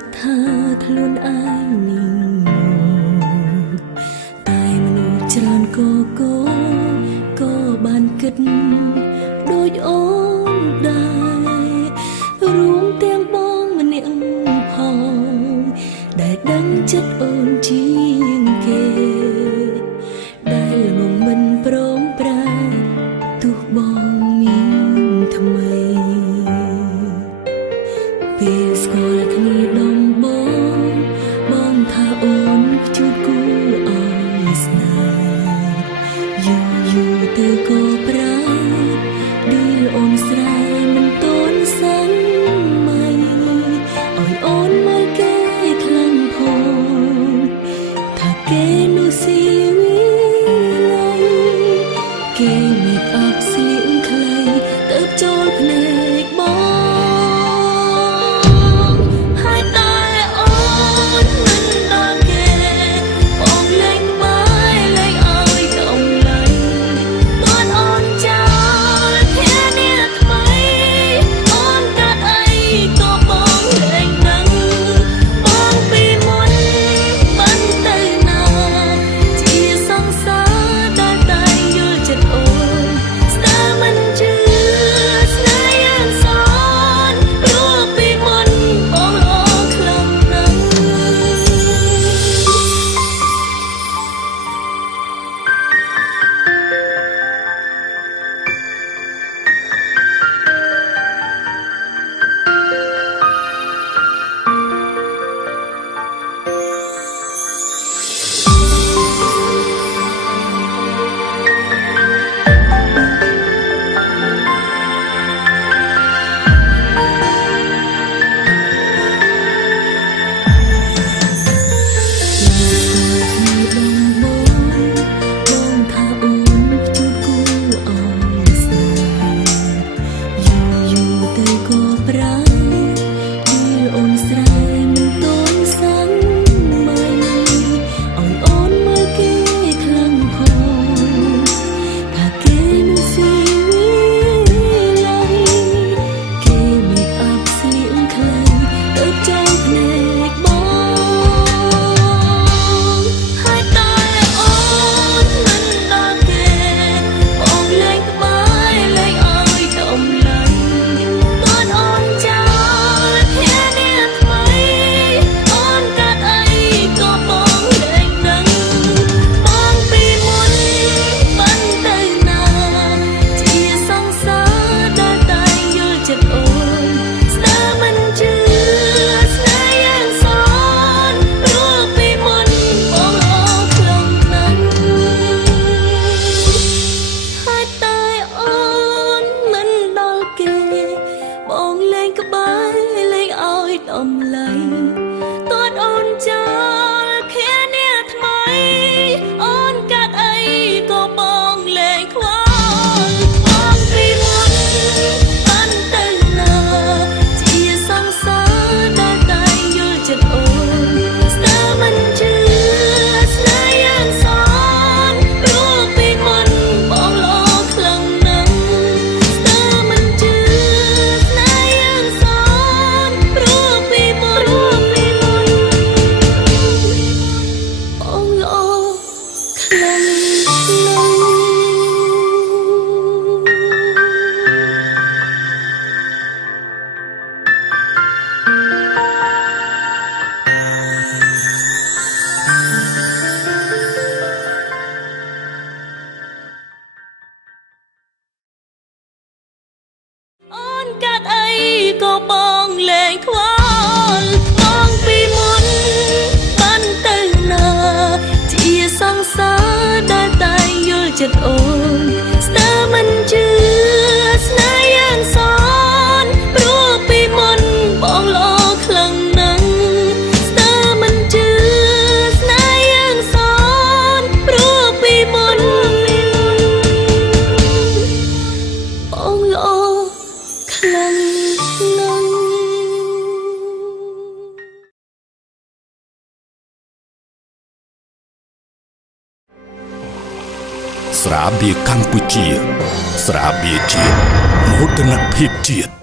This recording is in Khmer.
តថាខ្លួនឯងនេះតែមនុស្សច្រើនក៏បានគិតដូចអូនដែររួមទាំងបងម្នាក់ផងដែលដឹងចិត្តអូនជាងគេដែលមកមិនព្រមប្រាទោះបងមានថ្មីពេលស្គាល់គ្នាដំបូងបងថាអូនជួបគូអើយស្នេហ៍យូរទៅក៏ប្រែឌីលអូនស្រែមិនតន់សឹងម៉ៃឲ្យអូនមកគេខ្លាំងផងថាគេនោះស៊ីវីឡៃគេមានអបស្លៀកខ្លីទៅចូលភ្នែកបងកាត់អីក៏បងលែងខ្វល់បងពីមុនបានទៅណាជាសង្សារដែលតែយល់ចិត្តអូនស្ទើរមិនជឿស្នេហ៍យ៉ាងសនព្រោះពីមុនបងល្អខ្លាំងណាស់ស្ទើរមិនជឿស្នេហ៍យ៉ាងសនព្រោះពីមុនបងល្អខ្លាំងណាស់ស្រាបៀរកម្ពុជាស្រាបៀរជាតិមោទនភាពជាតិ